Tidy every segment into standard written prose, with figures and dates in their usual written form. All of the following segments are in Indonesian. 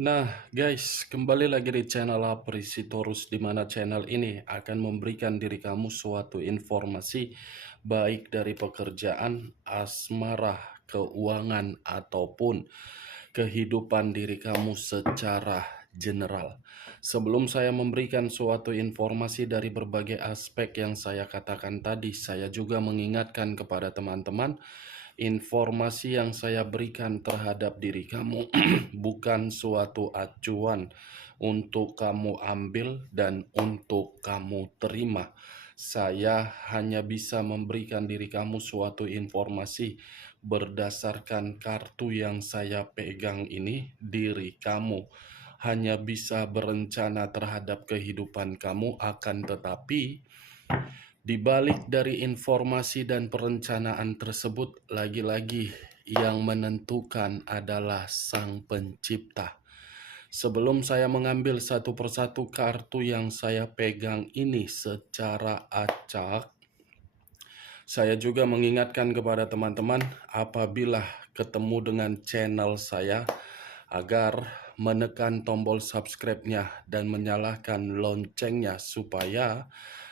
Nah, guys, kembali lagi di channel Aprisitorus, di mana channel ini akan memberikan diri kamu suatu informasi baik dari pekerjaan, asmara, keuangan, ataupun kehidupan diri kamu secara general. Sebelum saya memberikan suatu informasi dari berbagai aspek yang saya katakan tadi, saya juga mengingatkan kepada teman-teman, informasi yang saya berikan terhadap diri kamu bukan suatu acuan untuk kamu ambil dan untuk kamu terima. Saya hanya bisa memberikan diri kamu suatu informasi berdasarkan kartu yang saya pegang ini. Diri kamu hanya bisa berencana terhadap kehidupan kamu, akan tetapi di balik dari informasi dan perencanaan tersebut, lagi-lagi yang menentukan adalah Sang Pencipta. Sebelum saya mengambil satu persatu kartu yang saya pegang ini secara acak, saya juga mengingatkan kepada teman-teman apabila ketemu dengan channel saya agar menekan tombol subscribe-nya dan menyalakan loncengnya supaya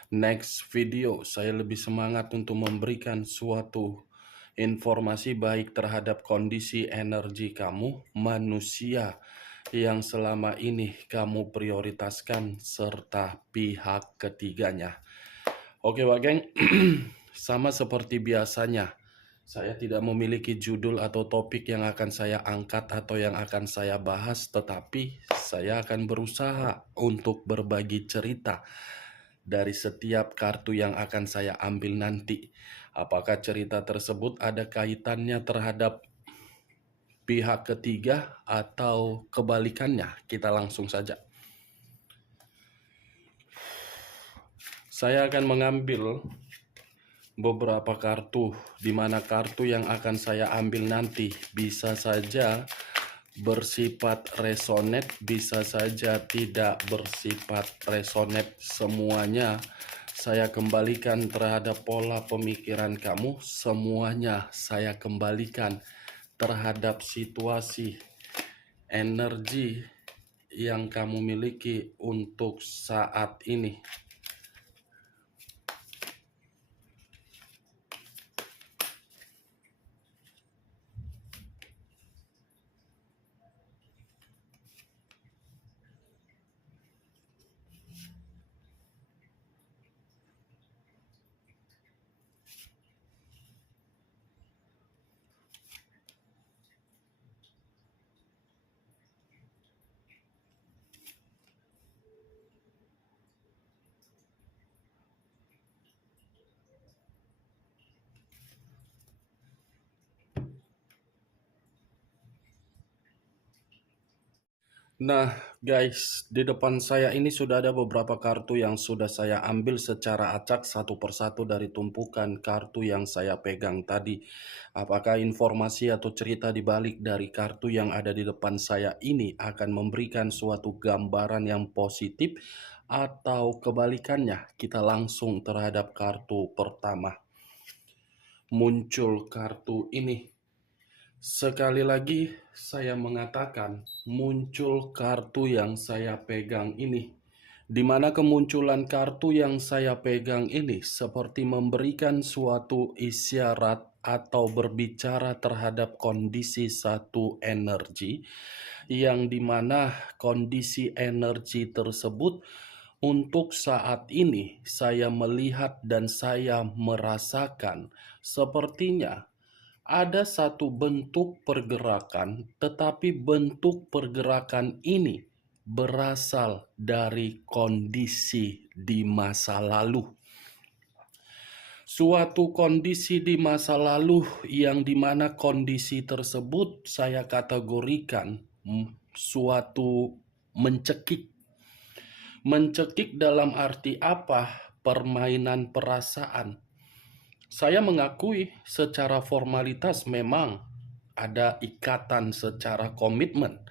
next video saya lebih semangat untuk memberikan suatu informasi baik terhadap kondisi energi kamu, manusia yang selama ini kamu prioritaskan, serta pihak ketiganya. Oke, Pak Geng, sama seperti biasanya, saya tidak memiliki judul atau topik yang akan saya angkat atau yang akan saya bahas, tetapi saya akan berusaha untuk berbagi cerita dari setiap kartu yang akan saya ambil nanti. Apakah cerita tersebut ada kaitannya terhadap pihak ketiga atau kebalikannya? Kita langsung saja. Saya akan mengambil beberapa kartu, di mana kartu yang akan saya ambil nanti bisa saja bersifat resonate, bisa saja tidak bersifat resonate. Semuanya saya kembalikan terhadap pola pemikiran kamu, semuanya saya kembalikan terhadap situasi energi yang kamu miliki untuk saat ini. Nah, guys, di depan saya ini sudah ada beberapa kartu yang sudah saya ambil secara acak satu persatu dari tumpukan kartu yang saya pegang tadi. Apakah informasi atau cerita di balik dari kartu yang ada di depan saya ini akan memberikan suatu gambaran yang positif atau kebalikannya? Kita langsung terhadap kartu pertama. Muncul kartu ini. Sekali lagi saya mengatakan, muncul kartu yang saya pegang ini, di mana kemunculan kartu yang saya pegang ini seperti memberikan suatu isyarat atau berbicara terhadap kondisi satu energi, yang dimana kondisi energi tersebut untuk saat ini saya melihat dan saya merasakan sepertinya ada satu bentuk pergerakan, tetapi bentuk pergerakan ini berasal dari kondisi di masa lalu. Suatu kondisi di masa lalu yang dimana kondisi tersebut saya kategorikan suatu mencekik. Mencekik dalam arti apa? Permainan perasaan. Saya mengakui secara formalitas memang ada ikatan secara komitmen.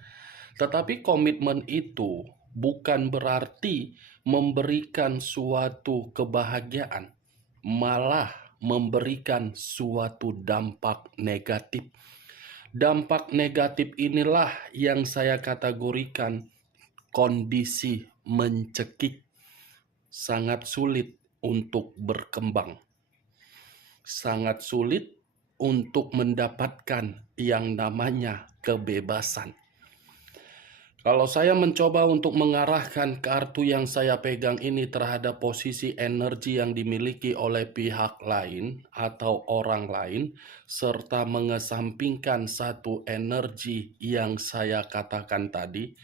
Tetapi komitmen itu bukan berarti memberikan suatu kebahagiaan, malah memberikan suatu dampak negatif. Dampak negatif inilah yang saya kategorikan kondisi mencekik, sangat sulit untuk berkembang, sangat sulit untuk mendapatkan yang namanya kebebasan. Kalau saya mencoba untuk mengarahkan kartu yang saya pegang ini terhadap posisi energi yang dimiliki oleh pihak lain atau orang lain, serta mengesampingkan satu energi yang saya katakan tadi,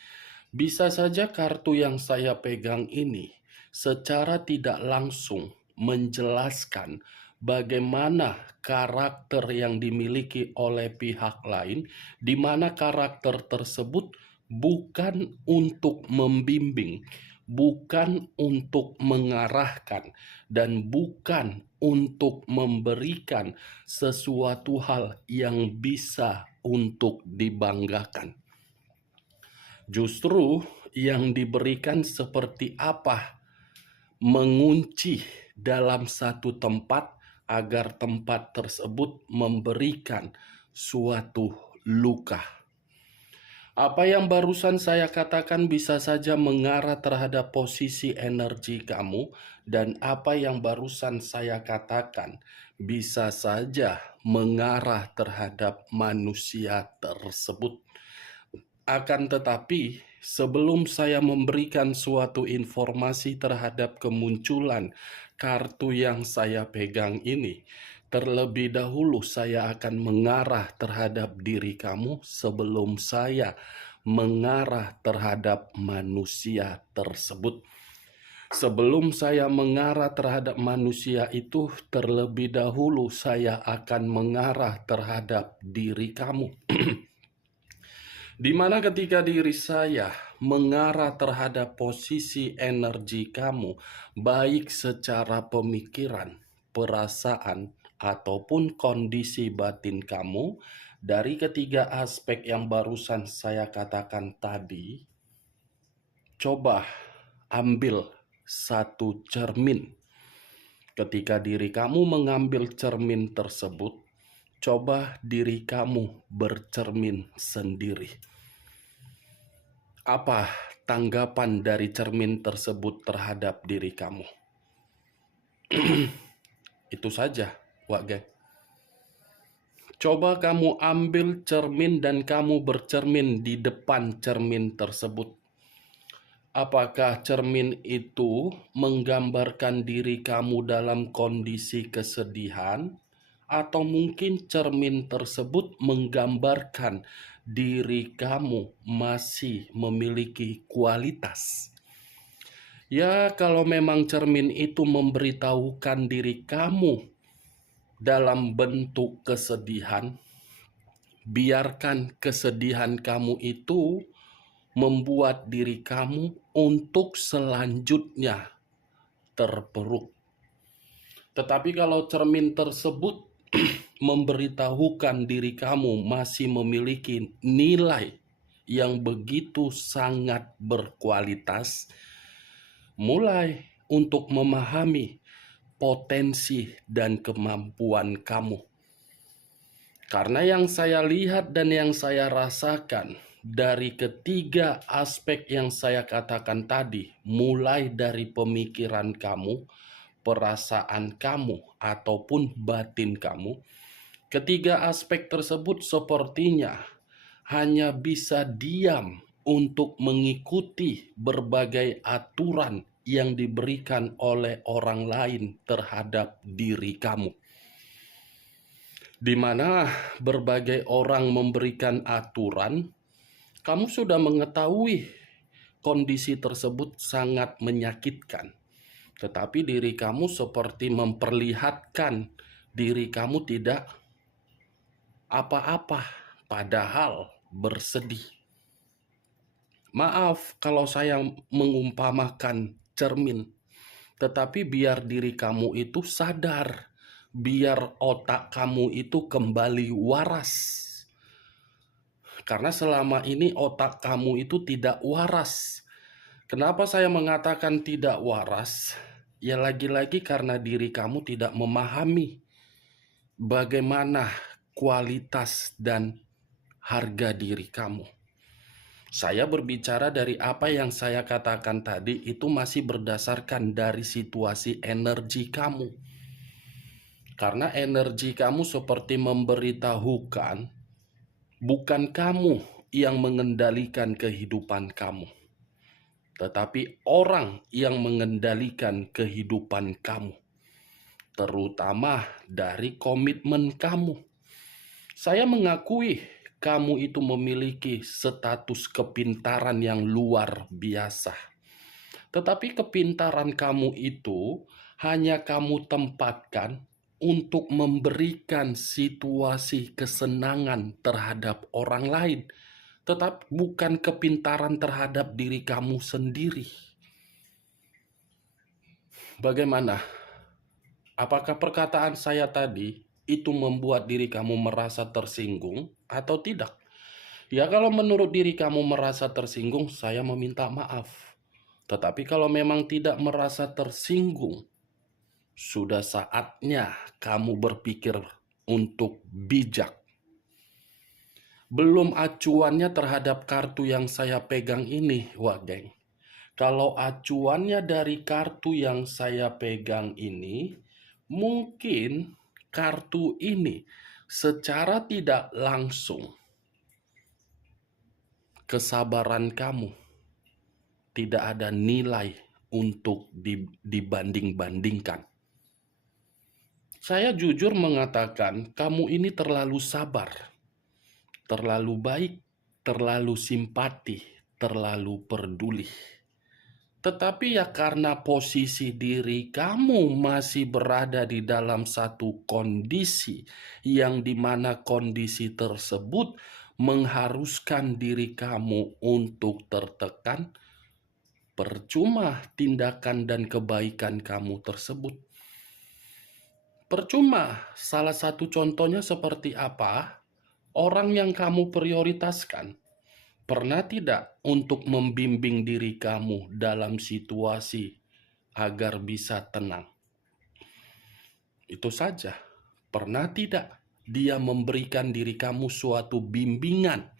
bisa saja kartu yang saya pegang ini secara tidak langsung menjelaskan bagaimana karakter yang dimiliki oleh pihak lain, di mana karakter tersebut bukan untuk membimbing, bukan untuk mengarahkan, dan bukan untuk memberikan sesuatu hal yang bisa untuk dibanggakan. Justru yang diberikan seperti apa? Mengunci dalam satu tempat agar tempat tersebut memberikan suatu luka. Apa yang barusan saya katakan bisa saja mengarah terhadap posisi energi kamu, dan apa yang barusan saya katakan bisa saja mengarah terhadap manusia tersebut. Akan tetapi, sebelum saya memberikan suatu informasi terhadap kemunculan kartu yang saya pegang ini, terlebih dahulu saya akan mengarah terhadap diri kamu sebelum saya mengarah terhadap manusia tersebut. Sebelum saya mengarah terhadap manusia itu, terlebih dahulu saya akan mengarah terhadap diri kamu. Di mana ketika diri saya mengarah terhadap posisi energi kamu, baik secara pemikiran, perasaan, ataupun kondisi batin kamu, dari ketiga aspek yang barusan saya katakan tadi, coba ambil satu cermin. Ketika diri kamu mengambil cermin tersebut, coba diri kamu bercermin sendiri. Apa tanggapan dari cermin tersebut terhadap diri kamu? Itu saja, Wak. Coba kamu ambil cermin dan kamu bercermin di depan cermin tersebut. Apakah cermin itu menggambarkan diri kamu dalam kondisi kesedihan? Atau mungkin cermin tersebut menggambarkan diri kamu masih memiliki kualitas? Ya, kalau memang cermin itu memberitahukan diri kamu dalam bentuk kesedihan, biarkan kesedihan kamu itu membuat diri kamu untuk selanjutnya terpuruk. Tetapi kalau cermin tersebut memberitahukan diri kamu masih memiliki nilai yang begitu sangat berkualitas, mulai untuk memahami potensi dan kemampuan kamu. Karena yang saya lihat dan yang saya rasakan dari ketiga aspek yang saya katakan tadi, mulai dari pemikiran kamu, perasaan kamu, ataupun batin kamu, ketiga aspek tersebut sepertinya hanya bisa diam untuk mengikuti berbagai aturan yang diberikan oleh orang lain terhadap diri kamu. Di mana berbagai orang memberikan aturan, kamu sudah mengetahui kondisi tersebut sangat menyakitkan. Tetapi diri kamu seperti memperlihatkan diri kamu tidak apa-apa, padahal bersedih. Maaf kalau saya mengumpamakan cermin, tetapi biar diri kamu itu sadar, biar otak kamu itu kembali waras. Karena selama ini otak kamu itu tidak waras. Kenapa saya mengatakan tidak waras? Ya lagi-lagi karena diri kamu tidak memahami bagaimana kualitas dan harga diri kamu. Saya berbicara dari apa yang saya katakan tadi itu masih berdasarkan dari situasi energi kamu. Karena energi kamu seperti memberitahukan, bukan kamu yang mengendalikan kehidupan kamu, tetapi orang yang mengendalikan kehidupan kamu, terutama dari komitmen kamu. Saya mengakui kamu itu memiliki status kepintaran yang luar biasa. Tetapi kepintaran kamu itu hanya kamu tempatkan untuk memberikan situasi kesenangan terhadap orang lain, tetapi bukan kepintaran terhadap diri kamu sendiri. Bagaimana? Apakah perkataan saya tadi itu membuat diri kamu merasa tersinggung atau tidak? Ya, kalau menurut diri kamu merasa tersinggung, saya meminta maaf. Tetapi kalau memang tidak merasa tersinggung, sudah saatnya kamu berpikir untuk bijak. Belum acuannya terhadap kartu yang saya pegang ini, wah geng. Kalau acuannya dari kartu yang saya pegang ini, mungkin kartu ini secara tidak langsung kesabaran kamu tidak ada nilai untuk dibanding-bandingkan. Saya jujur mengatakan kamu ini terlalu sabar, terlalu baik, terlalu simpati, terlalu peduli. Tetapi ya karena posisi diri kamu masih berada di dalam satu kondisi yang dimana kondisi tersebut mengharuskan diri kamu untuk tertekan, percuma tindakan dan kebaikan kamu tersebut. Percuma, salah satu contohnya seperti apa? Orang yang kamu prioritaskan pernah tidak untuk membimbing diri kamu dalam situasi agar bisa tenang? Itu saja. Pernah tidak dia memberikan diri kamu suatu bimbingan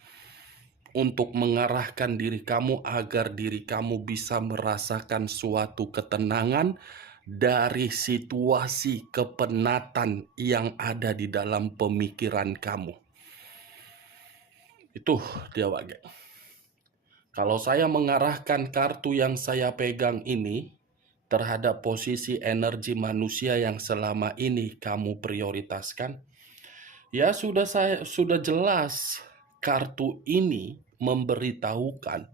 untuk mengarahkan diri kamu agar diri kamu bisa merasakan suatu ketenangan dari situasi kepenatan yang ada di dalam pemikiran kamu? Itu dia wage. Kalau saya mengarahkan kartu yang saya pegang ini terhadap posisi energi manusia yang selama ini kamu prioritaskan, ya sudah jelas kartu ini memberitahukan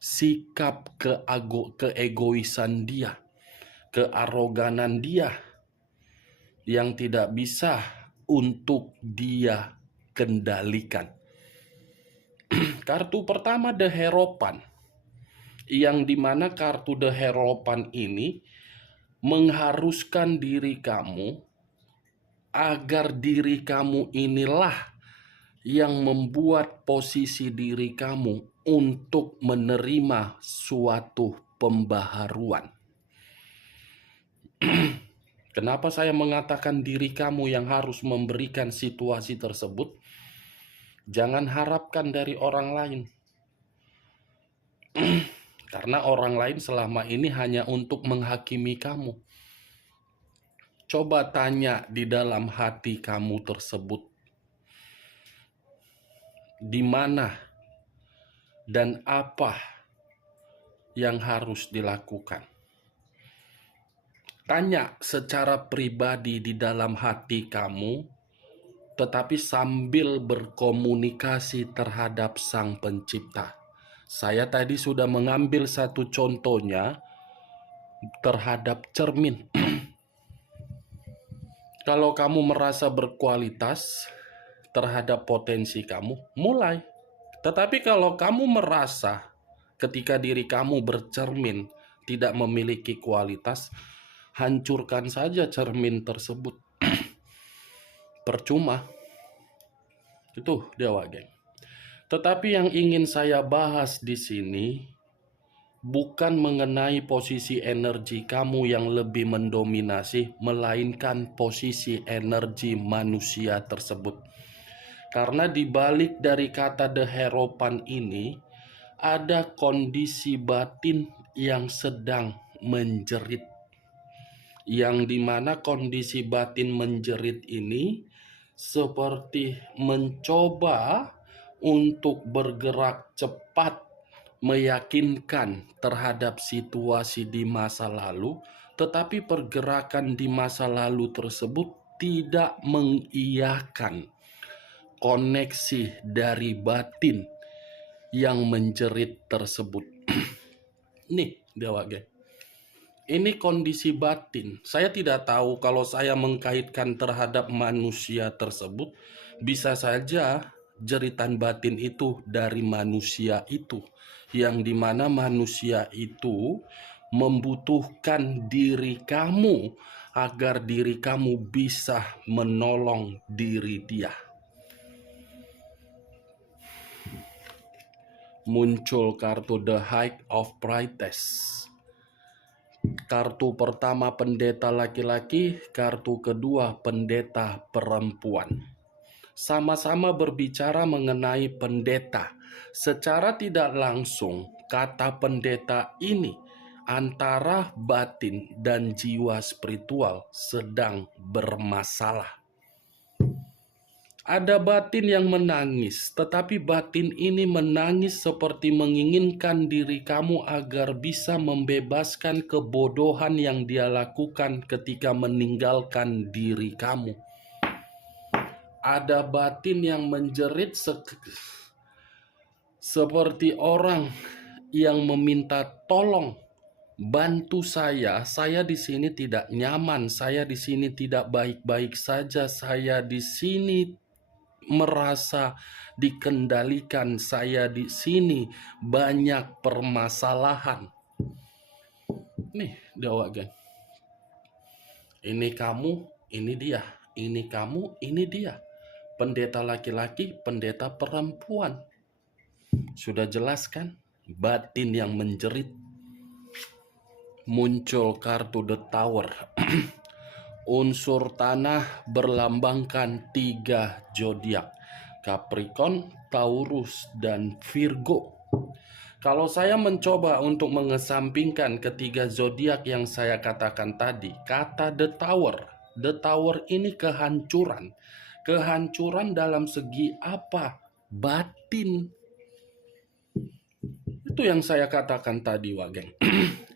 sikap keegoisan dia, kearoganan dia yang tidak bisa untuk dia kendalikan. Kartu pertama The Hierophant, yang dimana kartu The Hierophant ini mengharuskan diri kamu agar diri kamu inilah yang membuat posisi diri kamu untuk menerima suatu pembaharuan. Kenapa saya mengatakan diri kamu yang harus memberikan situasi tersebut? Jangan harapkan dari orang lain. Karena orang lain selama ini hanya untuk menghakimi kamu. Coba tanya di dalam hati kamu tersebut, di mana dan apa yang harus dilakukan. Tanya secara pribadi di dalam hati kamu, tetapi sambil berkomunikasi terhadap Sang Pencipta. Saya tadi sudah mengambil satu contohnya terhadap cermin. Kalau kamu merasa berkualitas terhadap potensi kamu, mulai. Tetapi kalau kamu merasa ketika diri kamu bercermin tidak memiliki kualitas, hancurkan saja cermin tersebut. Percuma. Itu dia geng. Tetapi yang ingin saya bahas di sini bukan mengenai posisi energi kamu yang lebih mendominasi, melainkan posisi energi manusia tersebut. Karena di balik dari kata the Hierophant ini ada kondisi batin yang sedang menjerit. Yang dimana kondisi batin menjerit ini seperti mencoba untuk bergerak cepat, meyakinkan terhadap situasi di masa lalu, tetapi pergerakan di masa lalu tersebut tidak mengiyakan koneksi dari batin yang menjerit tersebut. Nih, Dewa Geng. Ini kondisi batin. Saya tidak tahu kalau saya mengkaitkan terhadap manusia tersebut, bisa saja jeritan batin itu dari manusia itu, yang dimana manusia itu membutuhkan diri kamu agar diri kamu bisa menolong diri dia. Muncul kartu The High of Priestess. Kartu pertama pendeta laki-laki, kartu kedua pendeta perempuan. Sama-sama berbicara mengenai pendeta. Secara tidak langsung, kata pendeta ini antara batin dan jiwa spiritual sedang bermasalah. Ada batin yang menangis, tetapi batin ini menangis seperti menginginkan diri kamu agar bisa membebaskan kebodohan yang dia lakukan ketika meninggalkan diri kamu. Ada batin yang menjerit seperti orang yang meminta tolong, bantu saya di sini tidak nyaman, saya di sini tidak baik-baik saja, saya di sini merasa dikendalikan, saya di sini banyak permasalahan. Nih, Dewa Geng. Ini kamu, ini dia. Ini kamu, ini dia. Pendeta laki-laki, pendeta perempuan. Sudah jelas kan? Batin yang menjerit. Muncul kartu The Tower. Unsur tanah berlambangkan 3 zodiak, Capricorn, Taurus, dan Virgo. Kalau saya mencoba untuk mengesampingkan ketiga zodiak yang saya katakan tadi, kata The Tower ini kehancuran. Kehancuran dalam segi apa? Batin. Itu yang saya katakan tadi, Wageng.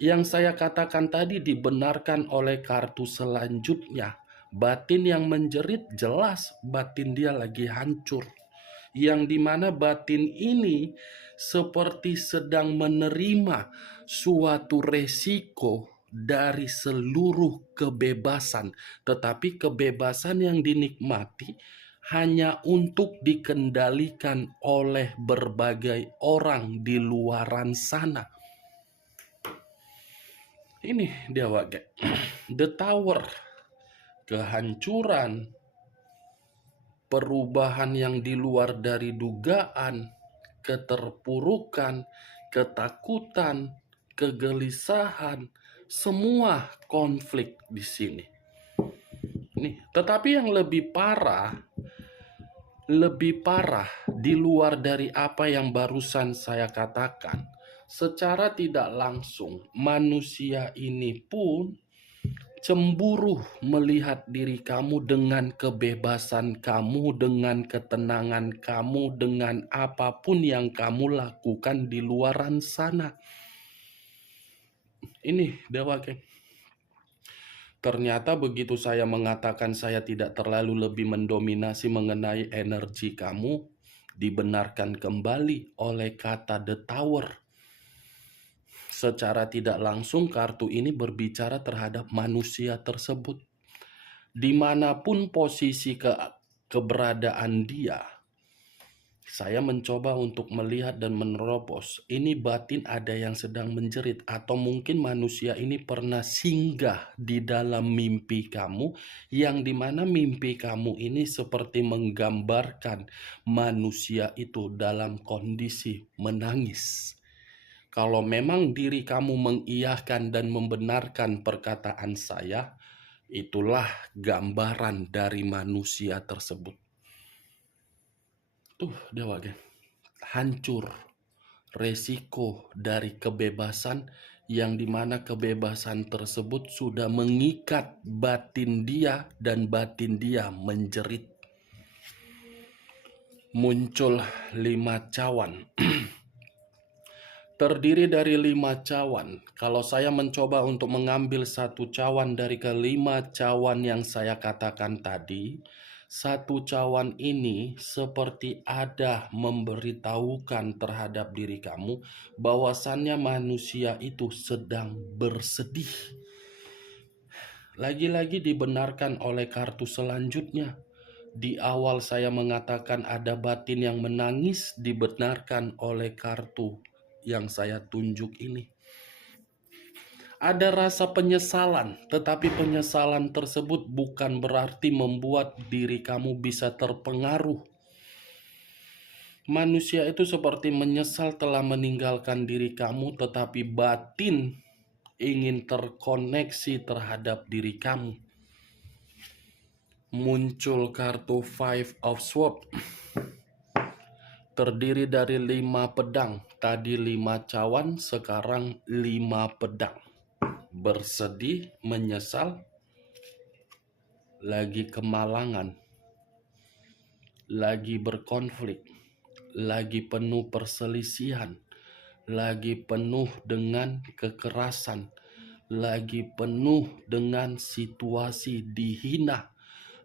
Yang saya katakan tadi dibenarkan oleh kartu selanjutnya. Batin yang menjerit jelas batin dia lagi hancur. Yang dimana batin ini seperti sedang menerima suatu resiko dari seluruh kebebasan. Tetapi kebebasan yang dinikmati hanya untuk dikendalikan oleh berbagai orang di luaran sana. Ini dia Wageng. The Tower. Kehancuran. Perubahan yang di luar dari dugaan. Keterpurukan. Ketakutan. Kegelisahan. Semua konflik di sini. Nih, tetapi yang lebih parah di luar dari apa yang barusan saya katakan. Secara tidak langsung, manusia ini pun cemburu melihat diri kamu dengan kebebasan kamu, dengan ketenangan kamu, dengan apapun yang kamu lakukan di luaran sana. Ini Dewa Geng. Ternyata begitu saya mengatakan saya tidak terlalu lebih mendominasi mengenai energi kamu, dibenarkan kembali oleh kata The Tower. Secara tidak langsung kartu ini berbicara terhadap manusia tersebut. Dimanapun posisi keberadaan dia, saya mencoba untuk melihat dan menerobos. Ini batin ada yang sedang menjerit. Atau mungkin manusia ini pernah singgah di dalam mimpi kamu. Yang dimana mimpi kamu ini seperti menggambarkan manusia itu dalam kondisi menangis. Kalau memang diri kamu mengiyahkan dan membenarkan perkataan saya, itulah gambaran dari manusia tersebut. Tuh dia Wak geng. Hancur. Resiko dari kebebasan yang dimana kebebasan tersebut sudah mengikat batin dia dan batin dia menjerit. Muncul 5 cawan. Terdiri dari 5 cawan. Kalau saya mencoba untuk mengambil satu cawan dari kelima cawan yang saya katakan tadi, satu cawan ini seperti ada memberitahukan terhadap diri kamu bahwasannya manusia itu sedang bersedih. Lagi-lagi dibenarkan oleh kartu selanjutnya. Di awal saya mengatakan ada batin yang menangis, dibenarkan oleh kartu yang saya tunjuk ini. Ada rasa penyesalan, tetapi penyesalan tersebut bukan berarti membuat diri kamu bisa terpengaruh. Manusia itu seperti menyesal telah meninggalkan diri kamu, tetapi batin ingin terkoneksi terhadap diri kamu. Muncul kartu Five of Swords. Terdiri dari 5 pedang. Tadi 5 cawan, sekarang 5 pedang. Bersedih, menyesal, lagi kemalangan, lagi berkonflik, lagi penuh perselisihan, lagi penuh dengan kekerasan, lagi penuh dengan situasi dihina,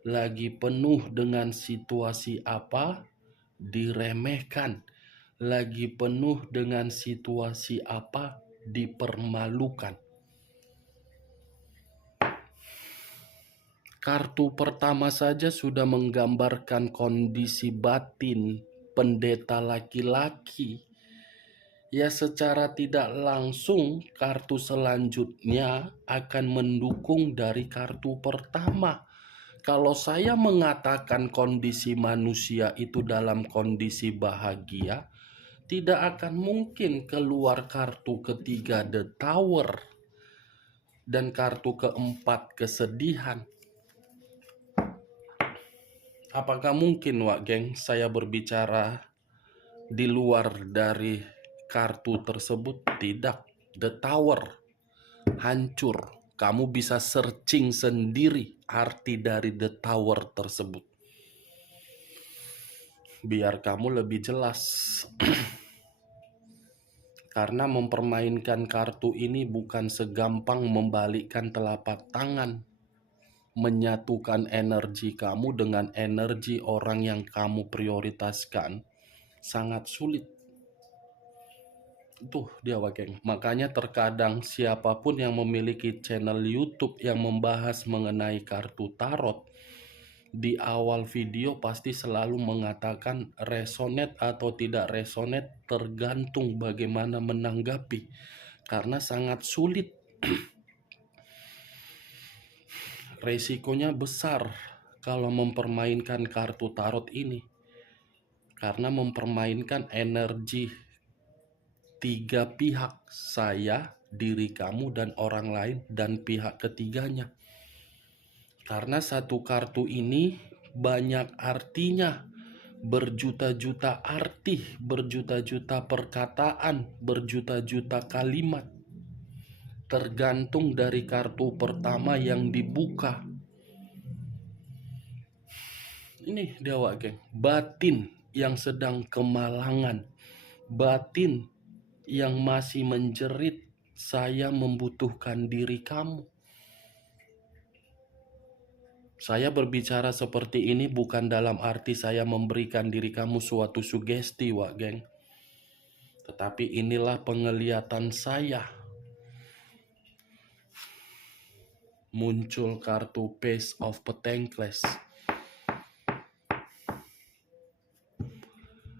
lagi penuh dengan situasi apa? Diremehkan, lagi penuh dengan situasi apa? Dipermalukan. Kartu pertama saja sudah menggambarkan kondisi batin pendeta laki-laki. Ya, secara tidak langsung kartu selanjutnya akan mendukung dari kartu pertama. Kalau saya mengatakan kondisi manusia itu dalam kondisi bahagia, tidak akan mungkin keluar kartu ketiga The Tower dan kartu keempat kesedihan. Apakah mungkin Wak geng saya berbicara di luar dari kartu tersebut? Tidak. The Tower, hancur. Kamu bisa searching sendiri arti dari The Tower tersebut, biar kamu lebih jelas. Karena mempermainkan kartu ini bukan segampang membalikkan telapak tangan, menyatukan energi kamu dengan energi orang yang kamu prioritaskan sangat sulit. Tuh dia Wak geng. Makanya terkadang siapapun yang memiliki channel YouTube yang membahas mengenai kartu tarot, di awal video pasti selalu mengatakan resonate atau tidak resonate tergantung bagaimana menanggapi, karena sangat sulit. Resikonya besar kalau mempermainkan kartu tarot ini, karena mempermainkan energi 3 pihak, saya, diri kamu, dan orang lain, dan pihak ketiganya. Karena satu kartu ini banyak artinya, berjuta-juta arti, berjuta-juta perkataan, berjuta-juta kalimat. Tergantung dari kartu pertama yang dibuka. Ini dia Wak geng, batin yang sedang kemalangan, batin yang masih menjerit, saya membutuhkan diri kamu. Saya berbicara seperti ini bukan dalam arti saya memberikan diri kamu suatu sugesti Wak geng, tetapi inilah penglihatan saya. Muncul kartu Page of Pentacles.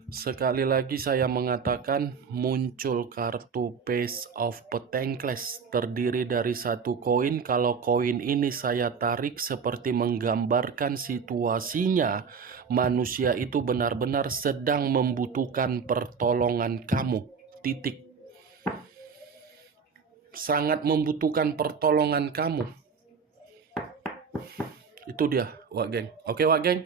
Sekali lagi saya mengatakan muncul kartu Page of Pentacles, terdiri dari satu koin. Kalau koin ini saya tarik seperti menggambarkan situasinya manusia itu benar-benar sedang membutuhkan pertolongan kamu. Titik. Sangat membutuhkan pertolongan kamu. Itu dia Wak geng. Oke Wak geng.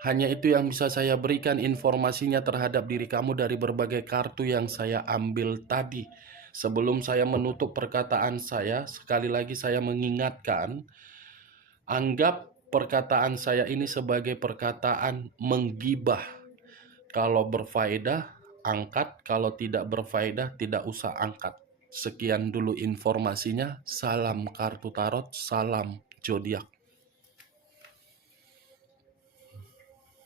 Hanya itu yang bisa saya berikan informasinya terhadap diri kamu dari berbagai kartu yang saya ambil tadi. Sebelum saya menutup perkataan saya, sekali lagi saya mengingatkan, anggap perkataan saya ini sebagai perkataan menggibah. Kalau berfaedah, angkat. Kalau tidak berfaedah, tidak usah angkat. Sekian dulu informasinya. Salam kartu tarot, salam zodiak.